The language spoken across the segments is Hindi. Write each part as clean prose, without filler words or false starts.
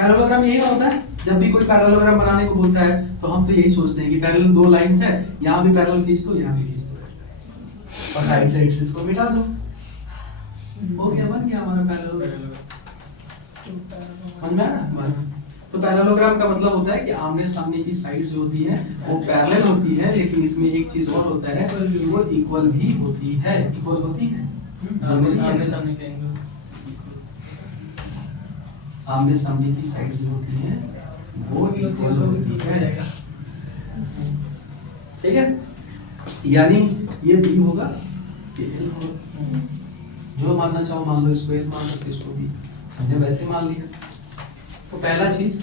पैरेललोग्राम यही होता है, जब भी कोई पैरेललोग्राम बनाने को बोलता है तो हम तो यही सोचते हैं कि पैरेलल दो लाइंस है, यहाँ भी पैरेलल खींच दो, यहाँ भी खींच दो और साइड से इसको मिटा दो, हो गया, बन गया हमारा पैरेलल। समझ में आ रहा है हमारा? तो पैरेललोग्राम का मतलब होता है कि आमने सामने की साइड जो होती है वो पैरेलल होती है, लेकिन इसमें एक चीज और होता है कि वो इक्वल भी होती है। इक्वल होती है, आमने सामने के एंगल, आमने सामने की साइड जो होती है वो इक्वल होती है, ठीक है। यानी ये बी होगा, ये एल होगा, जो मानना चाहो मान लो, इसको एल मान सकते, इसको बी, हमने वैसे मान लिया। तो पहला चीज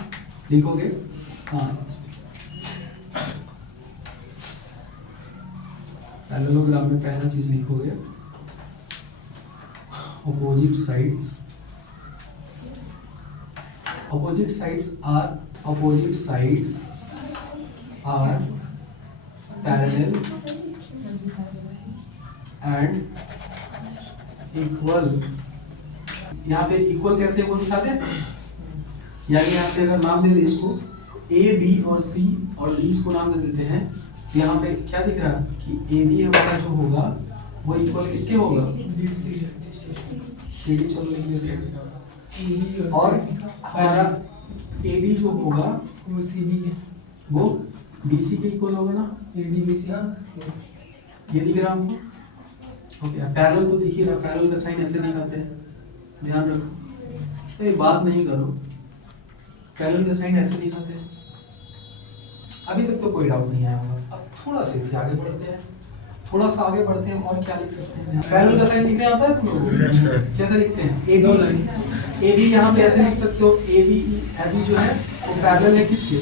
लिखोगे, हाँ, पैरेललोग्राम में पहला चीज लिखोगे opposite sides are parallel and equal। यहाँ पे इक्वल कैसे वो दिखाते हैं, यानी यहाँ पे अगर नाम दे दे इसको ए बी और सी और डी, इसको नाम दे देते हैं, यहाँ पे क्या दिख रहा है कि ए बी हमारा जो होगा वो इक्वल किसके होगा, सी डी, चलो लिख लेते हैं, और हमारा ए बी जो होगा वो सी बी है, वो बी सी के इक्वल होगा ना, ए बी बी सी, ये दिख रहा है आपको? ओके, पैरेलल तो दिख ही रहा, पैरेलल का साइन ऐसे दिखाते हैं, ध्यान रखो, ये बात नहीं करो, पैरेलल का साइन ऐसे दिखाते हैं। अभी तक तो कोई डाउट नहीं आया होगा। अब थोड़ा सा इससे आगे बढ़ते हैं, थोड़ा सा आगे बढ़ते हैं, और क्या लिख सकते हैं? पैरेलल का साइन लिखने आता है तुम लोगों को? कैसे लिखते हैं? A B line, A B यहाँ पे ऐसे लिख सकते हो, ए बी जो है वो पैरेलल है किसके,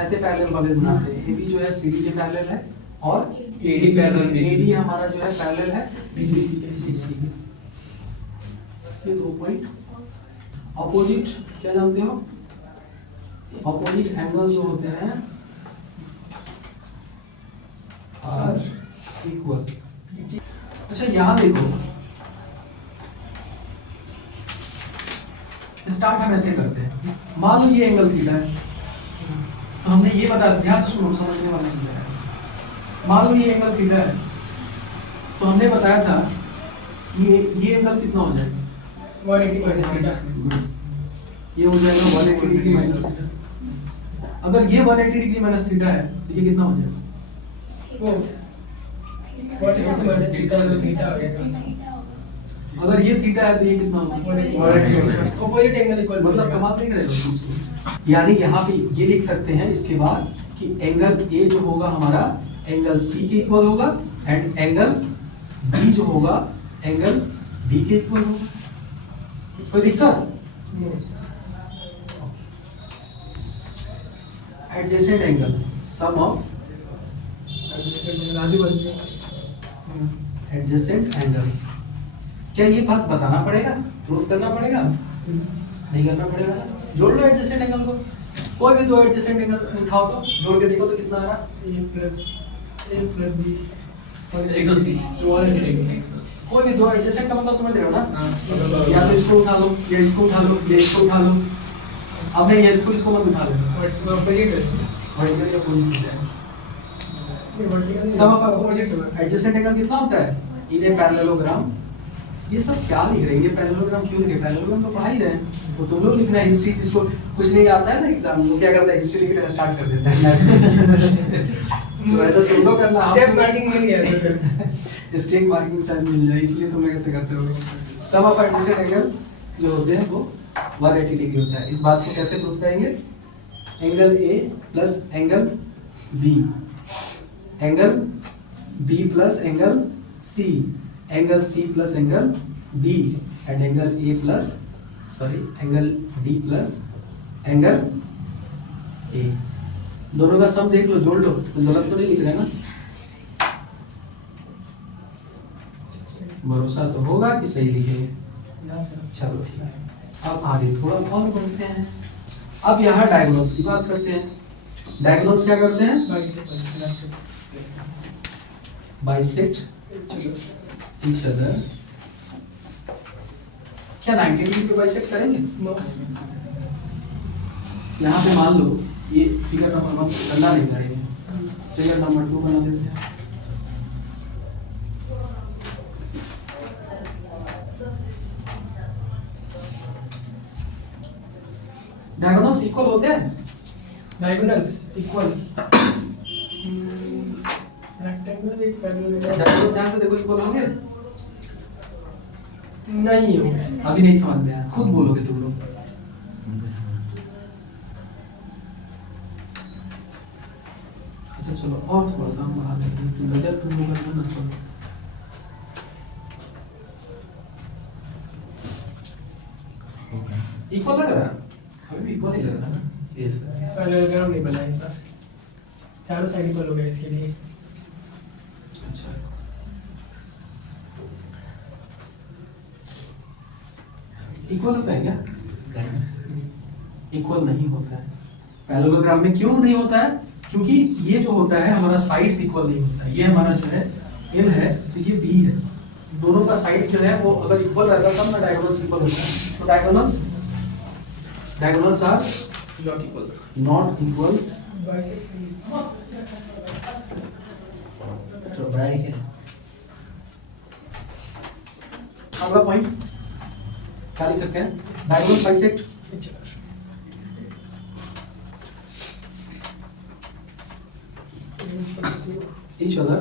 ऐसे पैरेलल वाले बनाते हैं। ए बी जो है सी डी के पैरेलल है, और AD पैरेलल ए डी हमारा जो है पैरेलल है बी सी के। ये दो पॉइंट। अपोजिट क्या जानते हो? अपोजिट एंगल्स जो होते हैं आर इक्वल। अच्छा यहाँ देखो, स्टार्ट हम ऐसे करते हैं, मान लो ये एंगल थीटा है, तो हमने ये बता, ध्यान से सुनो, समझने वाली चीज है। मान लो ये एंगल थीटा है, तो हमने बताया था कि ये एंगल कितना हो जाएगा, 180 माइनस थीटा, ये हो जाएगा 180 डिग्री माइनस थीटा। अगर ये 180 डिग्री माइनस थीटा है तो ये कितना हो जाएगा, वो 180 माइनस थीटा तो थीटा हो जाएगा। अगर ये थीटा है तो ये कितना होगा, 180। अपोजिट एंगल इक्वल, मतलब कमाल नहीं करेगा इसको। यानी यहाँ पे ये लिख सकते हैं इसके बाद कि एंगल ए जो होगा हमारा एंगल सी के इक्वल होगा, एंड एंगल बी जो होगा एंगल डी के इक्वल होगा। कोई दिक्कत? एडजेसेंट एंगल, सम ऑफ राजू बनते एडजेसेंट एंगल। क्या ये बात बताना पड़ेगा, प्रूफ करना पड़ेगा? नहीं करना पड़ेगा। जोड़ लो एडजेसेंट एंगल को, कोई भी दो एडजेसेंट एंगल उठाओ तो जोड़ के देखो तो कितना आ रहा, ए प्लस बी 180। कोई भी दो एडजेसेंट का मतलब समझ रहे हो ना? या तो इसको उठा लो, या इसको उठा लो, या इसको उठा लो। अब नहीं, इसको मत उठा लो, अपोजिट है, वर्टिकल या अपोजिट है। ये vertical sum of opposite adjacent angle कितना होता है इन ए पैरेललोग्राम। ये सब क्या लिख रहे हैं, ये पैरेललोग्राम क्यों लिखे? पैरेललोग्राम तो पढ़ा ही रहे हैं, तो तुम लोग लिखना है हिस्ट्री, जिसको कुछ नहीं आता है ना एग्जाम में, क्या करता है हिस्ट्री लिखना स्टार्ट कर देता है। तो ऐसा तुम लोग करना, स्टेप मार्किंग मिल गया सर, स्टेप मार्किंग शायद मिल जाए, इसलिए तुम लोग ऐसे करते हो। सम ऑफ एडजेसेंट एंगल जो होते हैं वो 180 डिग्री होता है। इस बात को कैसे प्रूफ करेंगे? Angle A plus angle B, angle B plus angle C, angle C plus angle B, and angle A plus angle D plus angle A. दोनों का सम देख लो, जोड़ लो, तो गलत तो नहीं लिख रहे ना? भरोसा तो होगा कि सही लिखेंगे। चलो ठीक है, अब आगे थोड़ा और बढ़ते हैं। अब यहाँ डायगोनल्स की बात करते हैं। डायगोनल्स क्या करते हैं? Bisect each other. क्या 90 डिग्री पे बाइसेक्ट करेंगे? यहाँ पे मान लो ये फिगर नंबर 1 डंडा नहीं करेंगे, फिगर नंबर 2 बना देते हैं। डायगोनल्स इक्वल होते हैं, डायगोनल्स इक्वल रेक्टेंगल एक पैरेलल डायगोनल्स ध्यान से देखो इक्वल होंगे, नहीं होगा। अभी नहीं समझ में आया, खुद बोलोगे तुम लोग। अच्छा चलो और थोड़ा सा हम बढ़ा देंगे, नजर तुम लोग का ना चलो। इक्वल लग रहा है, अभी भी इक्वल ही लग रहा है ना, यस पैरेललोग्राम नहीं बना इस बार, चारों साइड इक्वल हो गया इसके लिए। अच्छा इक्वल होता है क्या? इक्वल नहीं होता है पैरेललोग्राम में। क्यों नहीं होता है? क्योंकि ये जो होता है हमारा साइड्स इक्वल नहीं होता है। ये हमारा जो है L है तो ये B है, दोनों का साइड जो है वो अगर इक्वल रहता तब ना डायगोनल्स इक्वल होता है। तो डायगोनल्स आर नॉट इक्वल। तो ब्राइक है अगला पॉइंट क्या लिख सकते हैं? Diagonal bisect each other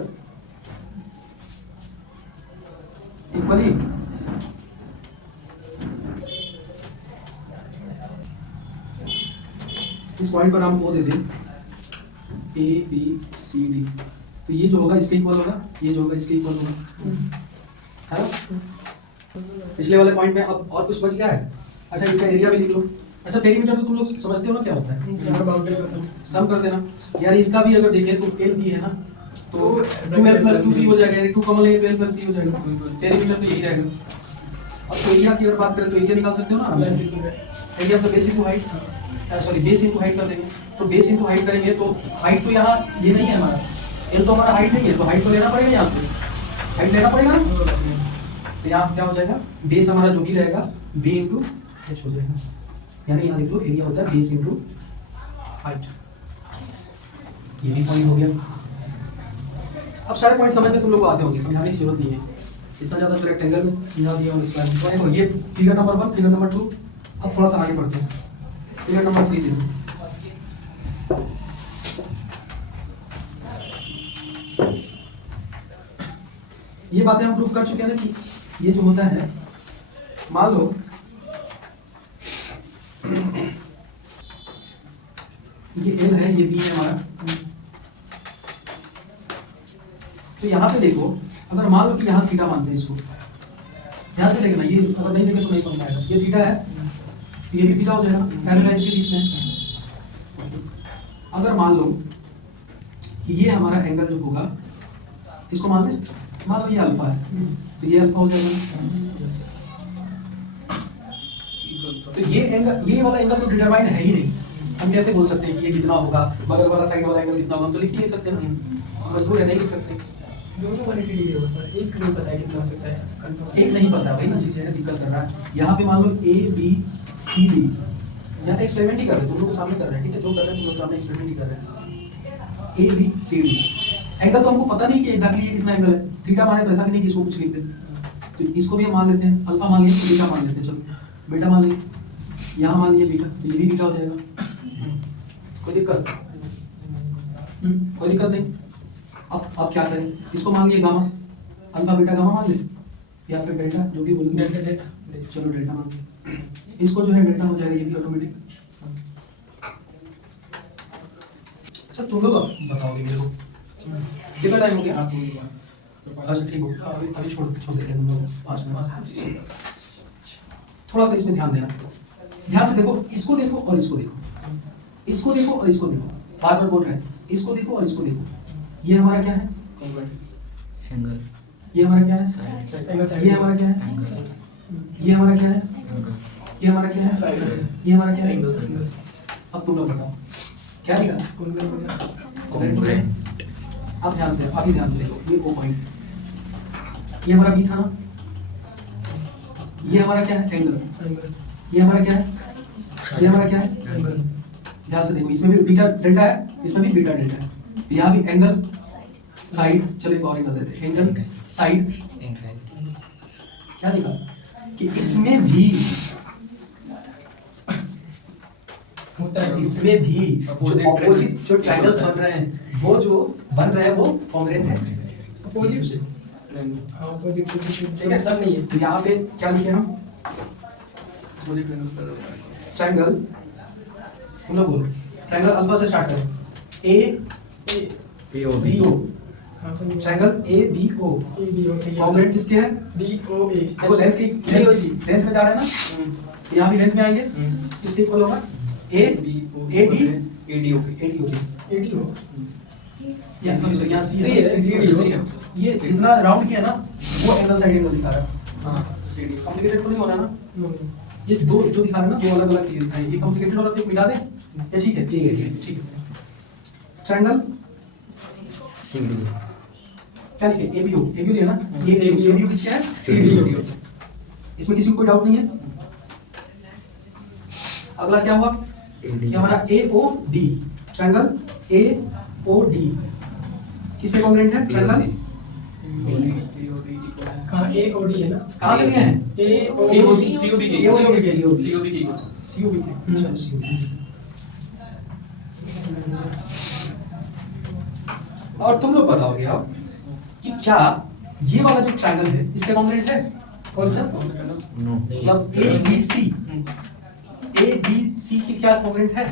equally। इस पॉइंट पर हम ओ दे दें A B C D, तो ये जो होगा इसके इक्वल होगा, ये जो होगा इसके इक्वल होगा, है ना? पिछले वाले पॉइंट में अब और कुछ बच गया है। अच्छा इसका एरिया भी लिख लो। अच्छा पेरीमीटर तो तुम लोग समझते हो ना क्या होता है, चार बाउंड्री का सम कर देना। यार इसका भी अगर देखें तो L भी है ना, तो 2L + 2B हो जाएगा, यानी 2 कॉमन लेंगे तो L + B हो जाएगा, पेरीमीटर तो यही रहेगा। अब एरिया की अगर बात करें तो एरिया निकाल सकते हो ना आराम से। एरिया तो base into height, sorry base into height कर देंगे, तो बेस इनटू हाइट करेंगे तो हाइट तो यहाँ ये नहीं है हमारा, L तो हमारा हाइट नहीं है, तो हाइट तो लेना पड़ेगा, यहाँ से हाइट लेना पड़ेगा ना। तो यहाँ क्या हो जाएगा, बेस हमारा जो भी रहेगा B × H हो जाएगा, यानी यहाँ देख लो एरिया होता है बेस इनटू हाइट। ये भी पॉइंट हो गया। अब सारे पॉइंट समझ में तुम लोग को आते होंगे, समझाने की जरूरत नहीं है, इतना ज़्यादा तो रेक्टेंगल में समझा दिया और इसका देखो ये फिगर नंबर 1, फिगर नंबर 2। अब थोड़ा सा आगे बढ़ते हैं, फिगर नंबर 3 देखो। ये बातें हम प्रूफ कर चुके हैं कि ये जो होता है, मान लो ये L है, ये B है हमारा, तो यहाँ पे देखो अगर मान लो कि यहाँ थीटा मानते हैं इसको, ध्यान से देखना, ये अगर नहीं देखें तो नहीं समझ पाएगा। ये थीटा है तो ये भी थीटा हो जाएगा, पैरेलल लाइंस के बीच में। अगर मान लो कि ये हमारा एंगल जो होगा, इसको मान लो ये अल्फा है, तो ये अल्फा हो जाएगा। तो ये एंगल, ये वाला एंगल तो डिटरमाइन है ही नहीं, हम कैसे बोल सकते हैं कि ये कितना होगा, बगल वाला साइड वाला एंगल कितना होगा, हम तो लिख ही नहीं सकते ना, मजबूर है नहीं लिख सकते। दोनों क्वालिटी दे पर एक नहीं पता है कितना हो सकता है, कंफर्म एक नहीं पता, वही ना चीज है, दिक्कत कर रहा है। यहाँ पे मान लो A B C D, यहाँ पे एक्सपेरिमेंट ही कर रहे हैं, तुम लोग के सामने कर रहे हैं, ठीक है, जो कर रहे हैं तुम लोग सामने एक्सपेरिमेंट ही कर रहे हैं। A B C D angle तो हमको पता नहीं कि एग्जैक्टली ये कितना एंगल है, थीटा माने तो ऐसा भी नहीं कि इसको कुछ लिख दे, तो इसको भी हम मान लेते हैं, अल्फा मान लिए, बीटा मान लेते हैं, चलो बीटा मान लिए, यहाँ मान लिए बीटा, तो ये भी बीटा हो जाएगा। कोई दिक्कत? कोई दिक्कत नहीं। अब क्या करें, इसको मान लिए गामा, अल्फा बीटा गामा मान ले, या फिर डेल्टा, जो भी बोलोगे, चलो डेल्टा मान लिए, इसको जो है डेल्टा हो जाएगा, ये भी ऑटोमेटिक। अच्छा तुम लोग बताओगे मेरे को कितना टाइम हो गया? अच्छा ठीक हो, अभी छोड़ देते हैं तुम लोग 5 मिनट। थोड़ा सा इसमें ध्यान देना, ध्यान से देखो, इसको देखो और इसको देखो, इसको देखो और इसको देखो, बार बार बोल रहे हैं, इसको देखो और इसको देखो। ये हमारा क्या है? एंगल। ये हमारा क्या है? ये हमारा क्या है? ये हमारा क्या है? ये हमारा क्या है? ये हमारा क्या है? अब तुम लोग बताओ क्या लिखा? कॉन्ग्रुएंट। अब ध्यान से, अभी ध्यान से देखो, ये O पॉइंट, ये हमारा B था ना, ये हमारा क्या है? एंगल। ये हमारा क्या है? ये हमारा क्या है? ध्यान से देखो, इसमें भी बीटा डेल्टा है, इसमें भी बीटा डेल्टा है, तो यहाँ भी एंगल साइड, चलो एक और एंगल देते हैं, एंगल साइड क्या लिखा कि इसमें भी होता है इसमें भी Opposite अपोजिट जो triangle ट्रायंगल्स होता है। बन रहे हैं वो जो बन रहे हैं वो कॉन्ग्रुएंट है। अपोजिट से हाँ अपोजिट ठीक है सब नहीं है। तो यहाँ पे क्या लिखे हम, ट्रायंगल, तुम लोग बोलो, ट्रायंगल अल्फा से स्टार्ट करें, A B O, triangle A B O, congruent किसके हैं, DOA देखो लेंथ की लेंथ में जा रहे हैं ना, तो यहाँ भी लेंथ में आएंगे, किसके इक्वल होगा, ए डी या सॉरी यहाँ सी है, ये जितना राउंड किया ना वो एंगल साइड एंगल दिखा रहा है, कॉम्प्लिकेटेड तो नहीं हो रहा ना, ये दो जो दिखा रहा है ना वो अलग अलग चीजें दिखा रही है, ये कॉम्प्लिकेटेड हो रहा है तो मिटा दें, ये ठीक है ठीक है। ट्रायंगल क्या लिखे, एबीओ लिया ना, ये एबीओ किसका है, सीडीओ, इसमें किसी को कोई डाउट नहीं है। अगला क्या हुआ, ये हमारा AOD, ट्रायंगल AOD किससे कॉन्ग्रुएंट है, ट्रायंगल कहाँ AOD है ना, कहाँ से लिए हैं, AOD COB के, चलो COB। और तुम लोग बताओगे अब कि क्या ये वाला जो ट्रायंगल है इसके कॉन्ग्रुएंट है, कौन सा मतलब ABC की क्या कॉन्ग्रुएंट है,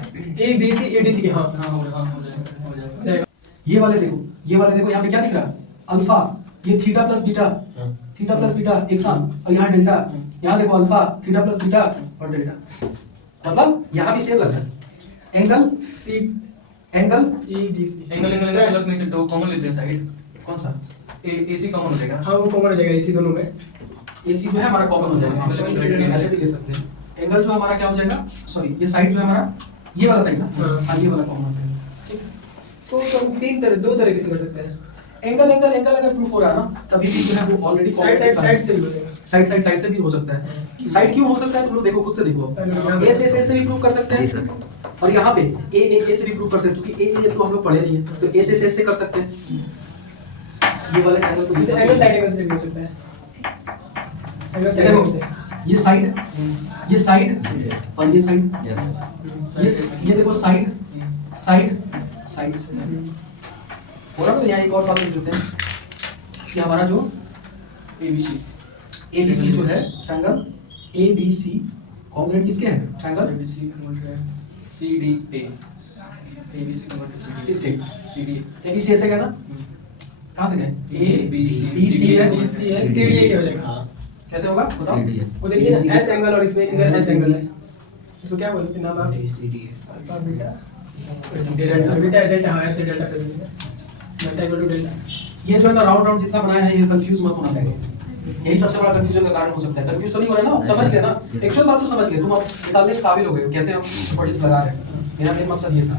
ABC ADC हाँ हो जाएगा। ये वाले देखो यहाँ पे क्या दिख रहा है, अल्फा, ये थीटा प्लस बीटा एक साथ, और यहाँ डेल्टा, यहाँ देखो अल्फा थीटा प्लस बीटा और डेल्टा, मतलब यहाँ भी सेम लग रहा है, एंगल ABC अलग नहीं से कॉमन लेते हैं साइड, कौन सा, AC कॉमन हो जाएगा। हाँ वो कॉमन हो जाएगा AC दोनों में। AC जो है हमारा कॉमन हो जाएगा, ऐसे भी ले सकते हैं। एंगल जो हमारा क्या हो जाएगा, सॉरी ये साइड जो है हमारा, ये वाला साइड ना, हाँ ये वाला कॉमन हो जाएगा। इसको हम दो तरीके से कर सकते हैं। एंगल अगर प्रूफ हो रहा है ना तभी भी जो है वो ऑलरेडी साइड से भी हो जाएगा, साइड से भी हो सकता है। साइड क्यों हो सकता है तुम लोग देखो, खुद से देखो, एस से भी प्रूफ कर सकते हैं, और यहाँ पे ए से भी प्रूफ कर सकते हैं, क्योंकि ए तो हम लोग पढ़े नहीं है, तो एस से कर सकते हैं। ये वाले ट्रायंगल को एंगल साइड एंगल से भी हो सकता है, एंगल साइड एंगल से। ये साइड और ये साइड, ये देखो साइड हो रहा। तो यहाँ एक और बात लिख देते हैं कि हमारा जो ABC जो है ट्रायंगल ABC कॉन्ग्रुएंट किसके हैं, ट्रायंगल CDA किसके, CDA ABC ऐसे गया ना, कहाँ से गए, ABC है, CDA हो जाएगा। कैसे होगा बताओ, वो देखिए S एंगल और इसमें इधर S एंगल है, इसको क्या बोलते हैं नाम आप, अल्फा बीटा डेल्टा हाँ ऐसे डेल्टा कर दीजिए, डेल्टा इक्वल टू डेल्टा। ये जो है ना राउंड जितना बनाया है ये कंफ्यूज मत होना चाहिए, यही सबसे बड़ा कंफ्यूजन का कारण हो सकता है। कंफ्यूज तो नहीं हो रहा ना, समझ गए ना, एक्चुअल बात तो समझ गए, तुम अब निकालने के काबिल हो गए कैसे हम वर्ड्स लगा रहे हैं, मेरा मेन मकसद ये था।